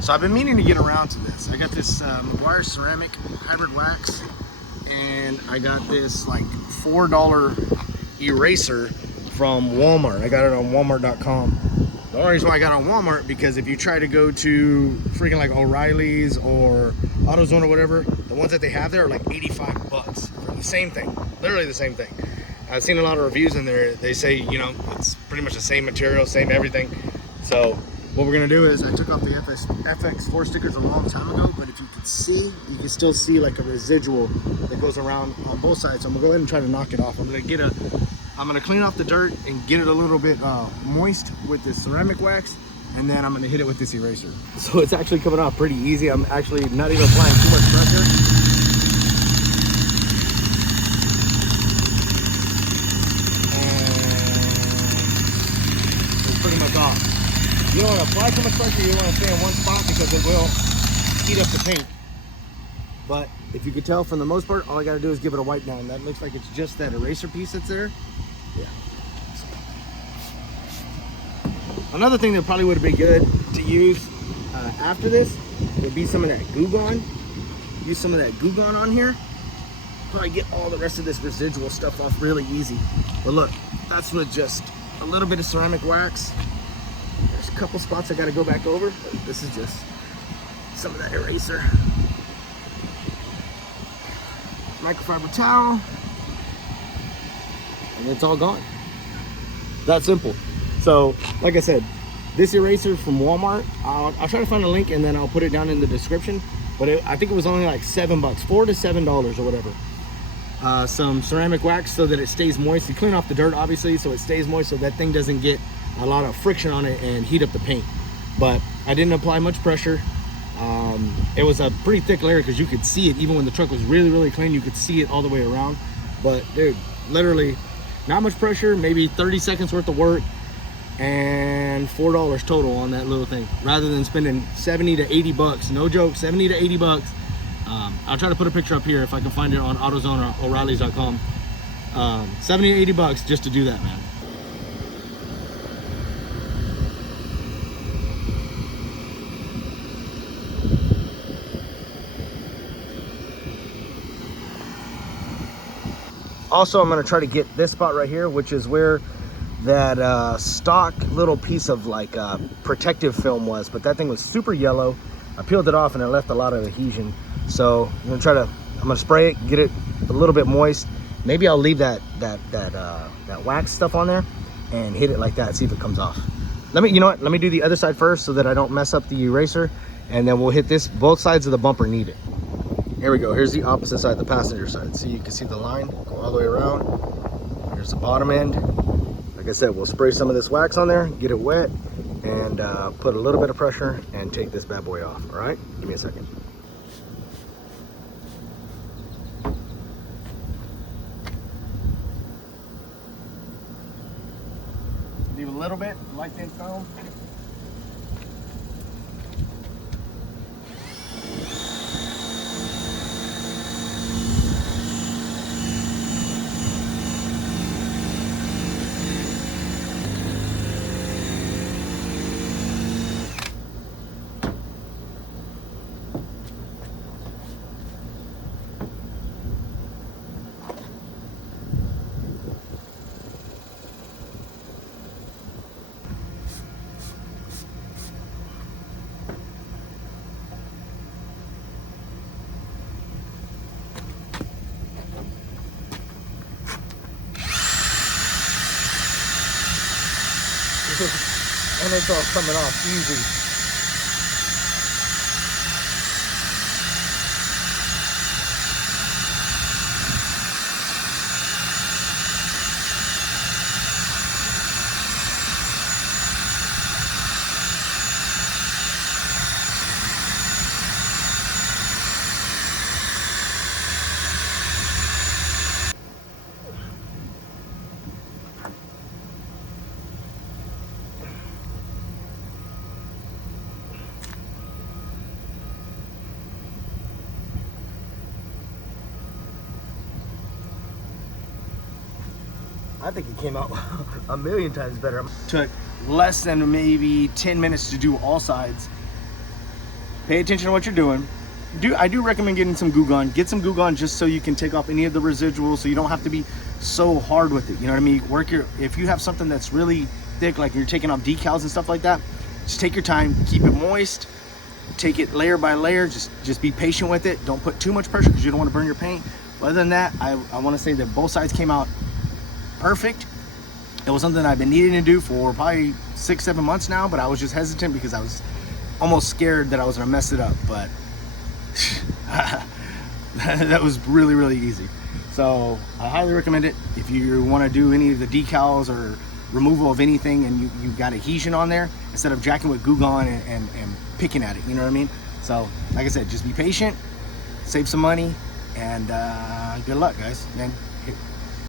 So I've been meaning to get around to this. I got this McGuire ceramic hybrid wax, and I got this like $4 eraser from Walmart. I got it on Walmart.com. The only reason why I got it on Walmart, because if you try to go to freaking like O'Reilly's or AutoZone or whatever, the ones that they have there are like 85 bucks for the same thing, literally the same thing. I've seen a lot of reviews in there. They say, you know, it's pretty much the same material, same everything. So what we're gonna do is, I took off the FX4 stickers a long time ago, but if you can see, you can still see like a residual that goes around on both sides. So I'm gonna go ahead and try to knock it off. I'm gonna clean off the dirt and get it a little bit moist with this ceramic wax, and then I'm gonna hit it with this eraser. So it's actually coming off pretty easy. I'm actually not even applying too much pressure. Pretty much off. You don't want to apply too much pressure, you don't want to stay in one spot because it will heat up the paint. But if you could tell, for the most part, all I got to do is give it a wipe down. That looks like it's just that eraser piece that's there. Yeah. Another thing that probably would have been good to use after this would be some of that Goo Gone. Use some of that Goo Gone on here. Probably get all the rest of this residual stuff off really easy. But look, that's with just a little bit of ceramic wax. There's a couple spots I got to go back over, but this is just some of that eraser. Microfiber towel, and it's all gone. That simple. So like I said, this eraser from Walmart, I'll try to find a link and then I'll put it down in the description, but I think it was only like $7, $4 to $7 or whatever. Some ceramic wax so that it stays moist. You clean off the dirt obviously so it stays moist, so that thing doesn't get a lot of friction on it and heat up the paint. But I didn't apply much pressure. It was a pretty thick layer because you could see it even when the truck was really clean. You could see it all the way around. But dude, literally not much pressure, maybe 30 seconds worth of work, and $4 total on that little thing, rather than spending 70 to 80 bucks. No joke, 70 to 80 bucks. I'll try to put a picture up here if I can find it on AutoZone or O'Reilly's.com. 70 to 80 bucks just to do that, man. Also, I'm going to try to get this spot right here, which is where that stock little piece of like protective film was, but that thing was super yellow. I peeled it off and it left a lot of adhesion. So I'm gonna spray it, get it a little bit moist. Maybe I'll leave that wax stuff on there and hit it like that, see if it comes off. You know what? Let me do the other side first so that I don't mess up the eraser, and then we'll hit this. Both sides of the bumper need it. Here we go. Here's the opposite side, the passenger side. So you can see the line go all the way around. Here's the bottom end. Like I said, we'll spray some of this wax on there, get it wet, and put a little bit of pressure and take this bad boy off. All right, give me a second. Leave a little bit, light thin film. And it's all coming off easy. I think it came out a million times better. Took less than maybe 10 minutes to do all sides. Pay attention to what you're doing. I do recommend getting some goo gun. Get some goo gun just so you can take off any of the residuals, so you don't have to be so hard with it. You know what I mean? If you have something that's really thick, like you're taking off decals and stuff like that, just take your time, keep it moist, take it layer by layer, just be patient with it. Don't put too much pressure because you don't want to burn your paint. But other than that, I want to say that both sides came out perfect. It was something I've been needing to do for probably 6-7 months now, but I was just hesitant because I was almost scared that I was gonna mess it up. But that was really, really easy. So I highly recommend it. If you want to do any of the decals or removal of anything and you got adhesion on there, instead of jacking with goo gun and picking at it, you know what I mean? So like I said, just be patient, save some money, and good luck, guys. Man,